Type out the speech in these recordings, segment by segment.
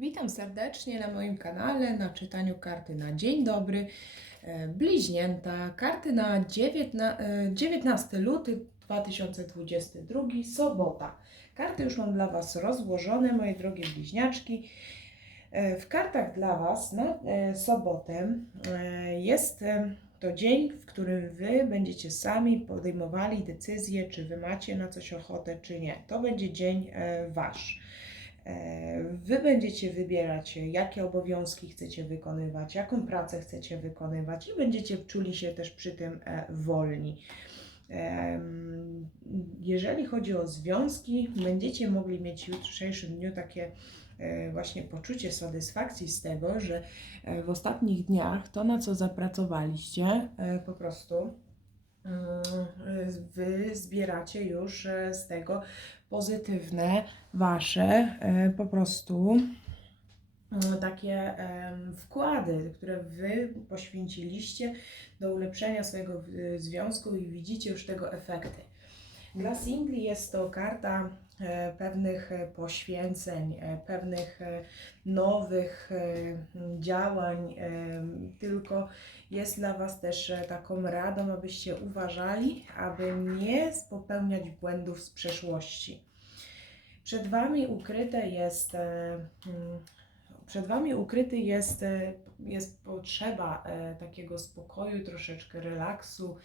Witam serdecznie na moim kanale na czytaniu karty na dzień dobry. E, Bliźnięta, karty na 19, e, 19 luty 2022, sobota. Karty już mam dla Was rozłożone, moje drogie bliźniaczki. E, W kartach dla Was na sobotę jest to dzień, w którym Wy będziecie sami podejmowali decyzję, czy Wy macie na coś ochotę, czy nie. To będzie dzień Wasz. E, Wy będziecie wybierać, jakie obowiązki chcecie wykonywać, jaką pracę chcecie wykonywać i będziecie czuli się też przy tym e, wolni. Jeżeli chodzi o związki, będziecie mogli mieć w jutrzejszym dniu takie e, właśnie poczucie satysfakcji z tego, że w ostatnich dniach to, na co zapracowaliście, po prostu mm, Wy zbieracie już z tego pozytywne wasze e, po prostu e, takie em, wkłady, które wy poświęciliście do ulepszenia swojego e, związku i widzicie już tego efekty. Dla singli jest to karta e, pewnych e, poświęceń, e, pewnych nowych działań, tylko jest dla Was też taką radą, abyście uważali, aby nie popełniać błędów z przeszłości. Przed Wami ukryte jest, mm, przed Wami ukryty jest, e, jest potrzeba e, takiego spokoju, troszeczkę relaksu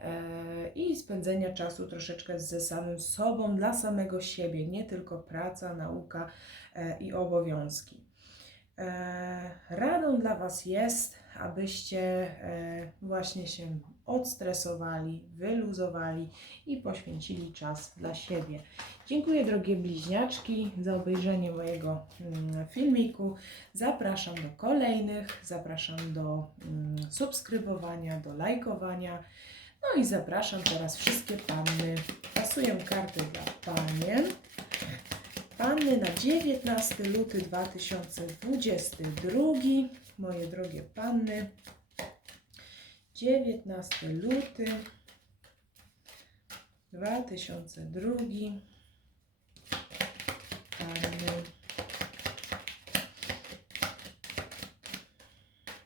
e, i spędzenia czasu troszeczkę ze samym sobą, dla samego siebie, nie tylko praca, nauka i obowiązki. Radą dla Was jest, abyście e, właśnie się odstresowali, wyluzowali i poświęcili czas dla siebie. Dziękuję drogie bliźniaczki za obejrzenie mojego mm, filmiku. Zapraszam do kolejnych, zapraszam do mm, subskrybowania, do lajkowania. No i zapraszam teraz wszystkie panny. Pasują karty dla panien. Panny na 19 luty 2022. Moje drogie panny. 19 luty 2002. Panny.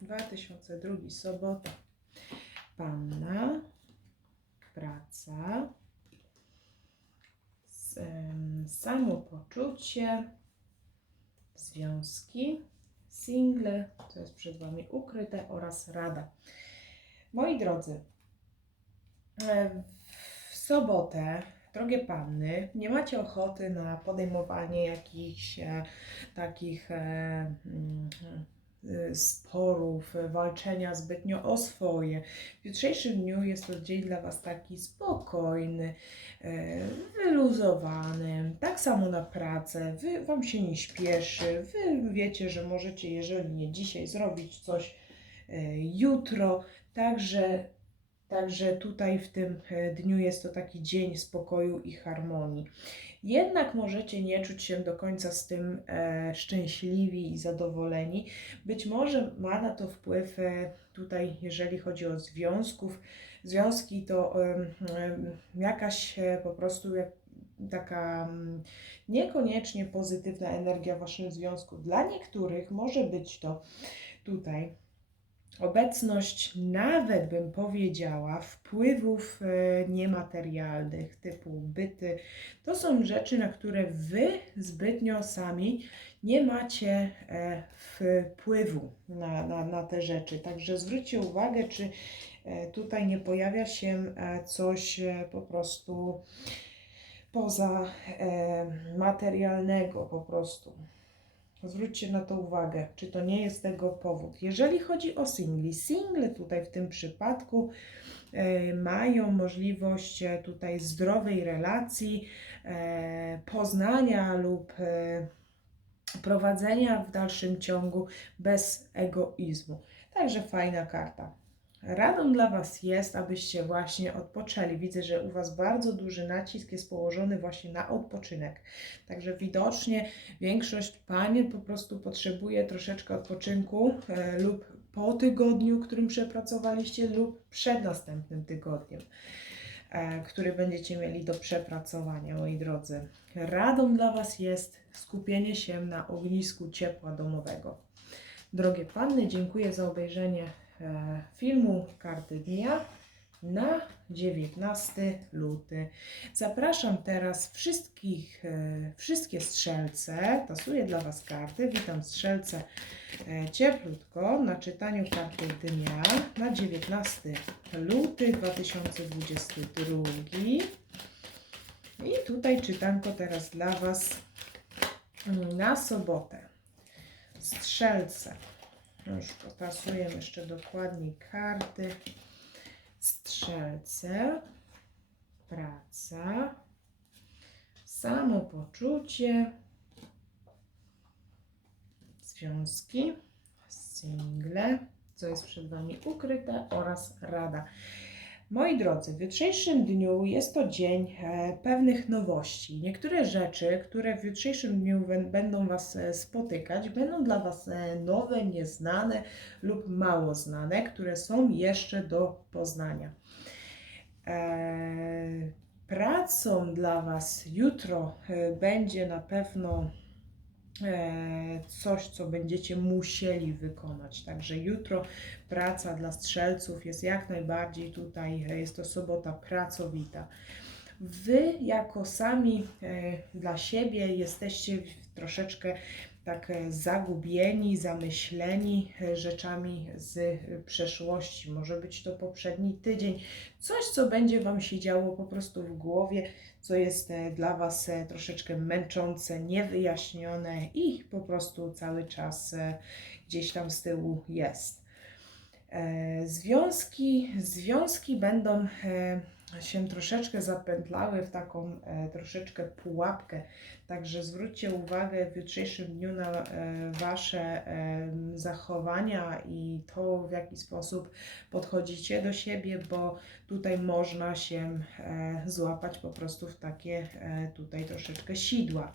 2002 sobota. Panna. Praca. Samopoczucie. Związki. Single, co jest przed Wami ukryte oraz rada. Moi drodzy, e, w sobotę, drogie panny, nie macie ochoty na podejmowanie jakichś e, takich e, mm, sporów, e, walczenia zbytnio o swoje. W jutrzejszym dniu jest to dzień dla Was taki spokojny, e, wyluzowany, tak samo na pracę, wy, Wam się nie śpieszy, Wy wiecie, że możecie, jeżeli nie dzisiaj, zrobić coś jutro, Także, także tutaj w tym e, dniu jest to taki dzień spokoju i harmonii. Jednak możecie nie czuć się do końca z tym e, szczęśliwi i zadowoleni. Być może ma na to wpływ e, tutaj, jeżeli chodzi o związków. Związki to em, jakaś e, po prostu jak, taka mm, niekoniecznie pozytywna energia w waszym związku. Dla niektórych może być to tutaj obecność, nawet bym powiedziała, wpływów e, niematerialnych, typu byty. To są rzeczy, na które wy zbytnio sami nie macie e, wpływu na, na, na te rzeczy. Także zwróćcie uwagę, czy e, tutaj nie pojawia się coś po prostu poza materialnego po prostu. Zwróćcie na to uwagę, czy to nie jest tego powód. Jeżeli chodzi o singli, single tutaj w tym przypadku e, mają możliwość e, tutaj zdrowej relacji, e, poznania lub e, prowadzenia w dalszym ciągu bez egoizmu. Także fajna karta. Radą dla Was jest, abyście właśnie odpoczęli. Widzę, że u Was bardzo duży nacisk jest położony właśnie na odpoczynek. Także widocznie większość panien po prostu potrzebuje troszeczkę odpoczynku e, lub po tygodniu, którym przepracowaliście, lub przed następnym tygodniem, e, który będziecie mieli do przepracowania, moi drodzy. Radą dla Was jest skupienie się na ognisku ciepła domowego. Drogie panny, dziękuję za obejrzenie filmu Karty Dnia na 19 luty. Zapraszam teraz wszystkich, e, wszystkie strzelce. Tasuję dla Was karty. Witam strzelce e, cieplutko na czytaniu karty dnia na 19 luty 2022. I tutaj czytanko teraz dla Was na sobotę. Strzelce. Już potasuję jeszcze dokładniej karty. Strzelce, praca, samopoczucie, związki, single, co jest przed Wami ukryte. Oraz rada. Moi drodzy, w jutrzejszym dniu jest to dzień e, pewnych nowości. Niektóre rzeczy, które w jutrzejszym dniu bę- będą Was e, spotykać, będą dla Was e, nowe, nieznane lub mało znane, które są jeszcze do poznania. Pracą dla Was jutro będzie na pewno coś, co będziecie musieli wykonać. Także jutro praca dla strzelców jest jak najbardziej tutaj, e, jest to sobota pracowita. Wy jako sami e, dla siebie jesteście troszeczkę tak e, zagubieni, zamyśleni e, rzeczami z e, przeszłości. Może być to poprzedni tydzień, coś, co będzie Wam się działo po prostu w głowie, co jest dla Was troszeczkę męczące, niewyjaśnione i po prostu cały czas gdzieś tam z tyłu jest. Związki, związki będą się troszeczkę zapętlały w taką e, troszeczkę pułapkę. Także zwróćcie uwagę w jutrzejszym dniu na e, Wasze em, zachowania i to, w jaki sposób podchodzicie do siebie, bo tutaj można się e, złapać po prostu w takie e, tutaj troszeczkę sidła.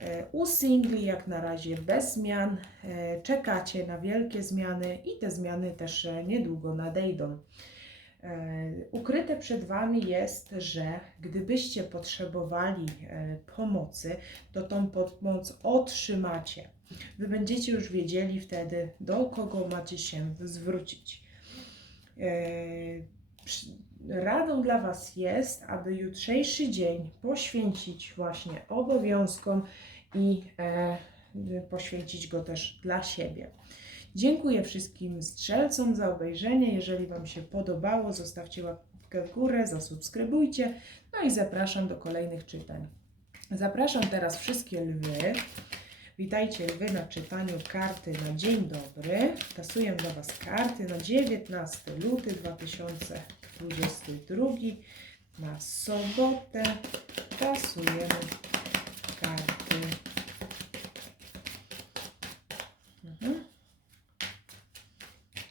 E, U singli jak na razie bez zmian, e, czekacie na wielkie zmiany i te zmiany też e, niedługo nadejdą. E, Ukryte przed Wami jest, że gdybyście potrzebowali e, pomocy, to tą pomoc otrzymacie. Wy będziecie już wiedzieli wtedy, do kogo macie się zwrócić. E, Radą dla Was jest, aby jutrzejszy dzień poświęcić właśnie obowiązkom i poświęcić go też dla siebie. Dziękuję wszystkim strzelcom za obejrzenie. Jeżeli Wam się podobało, zostawcie łapkę w górę, zasubskrybujcie. No i zapraszam do kolejnych czytań. Zapraszam teraz wszystkie lwy. Witajcie lwy na czytaniu karty na dzień dobry. Tasuję dla Was karty na 19 luty 2022 na sobotę. Tasujemy karty.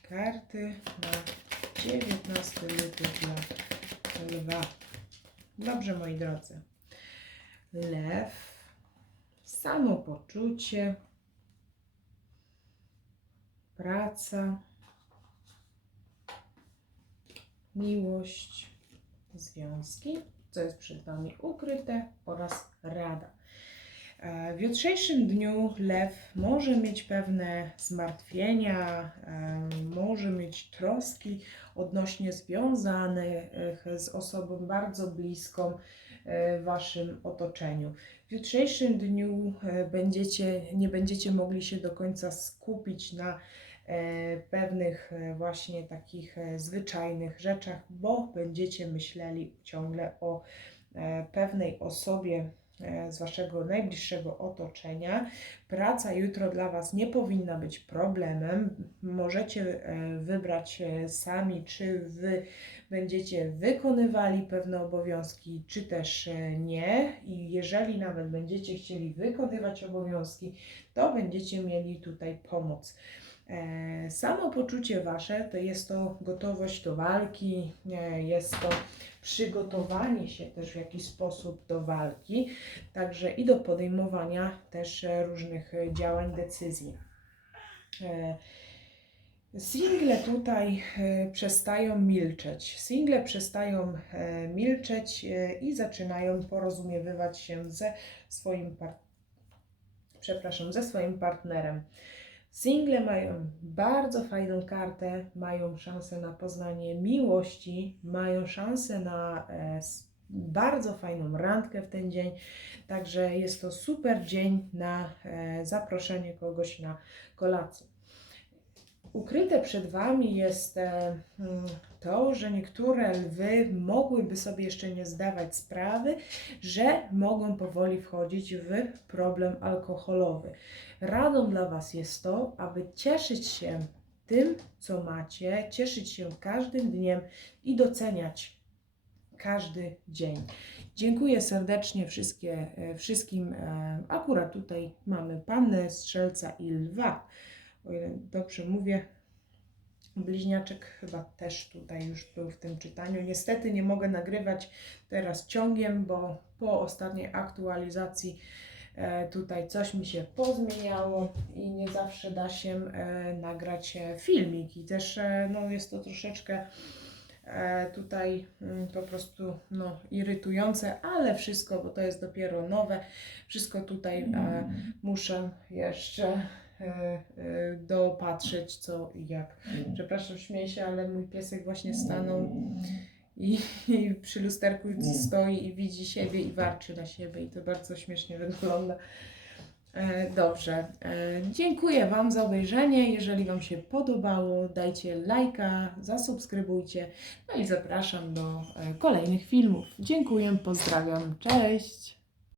Karty na 19 luty dla lwa. Dobrze, moi drodzy. Lew, samopoczucie, praca, miłość, związki, co jest przed Wami ukryte oraz rada. E, W jutrzejszym dniu lew może mieć pewne zmartwienia, em, może mieć troski odnośnie związanych z osobą bardzo bliską e, w Waszym otoczeniu. W jutrzejszym dniu e, będziecie, nie będziecie mogli się do końca skupić na e, pewnych e, właśnie takich e, zwyczajnych rzeczach, bo będziecie myśleli ciągle o e, pewnej osobie e, z Waszego najbliższego otoczenia. Praca jutro dla Was nie powinna być problemem. Możecie e, wybrać e, sami, czy Wy będziecie wykonywali pewne obowiązki, czy też e, nie. I jeżeli nawet będziecie chcieli wykonywać obowiązki, to będziecie mieli tutaj pomoc. E, Samopoczucie Wasze to jest to gotowość do walki, e, jest to przygotowanie się też w jakiś sposób do walki, także i do podejmowania też e, różnych działań, decyzji. Single tutaj przestają milczeć. Single przestają milczeć i zaczynają porozumiewać się ze swoim par- przepraszam, ze swoim partnerem. Single mają bardzo fajną kartę, mają szansę na poznanie miłości, mają szansę na e, bardzo fajną randkę w ten dzień. Także jest to super dzień na e, zaproszenie kogoś na kolację. Ukryte przed Wami jest e, mm, to, że niektóre lwy mogłyby sobie jeszcze nie zdawać sprawy, że mogą powoli wchodzić w problem alkoholowy. Radą dla Was jest to, aby cieszyć się tym, co macie, cieszyć się każdym dniem i doceniać każdy dzień. Dziękuję serdecznie wszystkie, e, wszystkim. e, Akurat tutaj mamy pannę, strzelca i lwa. O ile dobrze mówię, bliźniaczek chyba też tutaj już był w tym czytaniu. Niestety nie mogę nagrywać teraz ciągiem, bo po ostatniej aktualizacji e, tutaj coś mi się pozmieniało i nie zawsze da się e, nagrać e, filmik. I też no, jest to troszeczkę tutaj mm, po prostu no, irytujące, ale wszystko, bo to jest dopiero nowe, wszystko tutaj e, muszę jeszcze dopatrzeć co i jak. Przepraszam, śmieję się, ale mój piesek właśnie stanął i, i przy lusterku stoi i widzi siebie i warczy na siebie i to bardzo śmiesznie wygląda. E, Dobrze, e, dziękuję Wam za obejrzenie. Jeżeli Wam się podobało, dajcie lajka, zasubskrybujcie. No i zapraszam do e, kolejnych filmów. Dziękuję, pozdrawiam, cześć!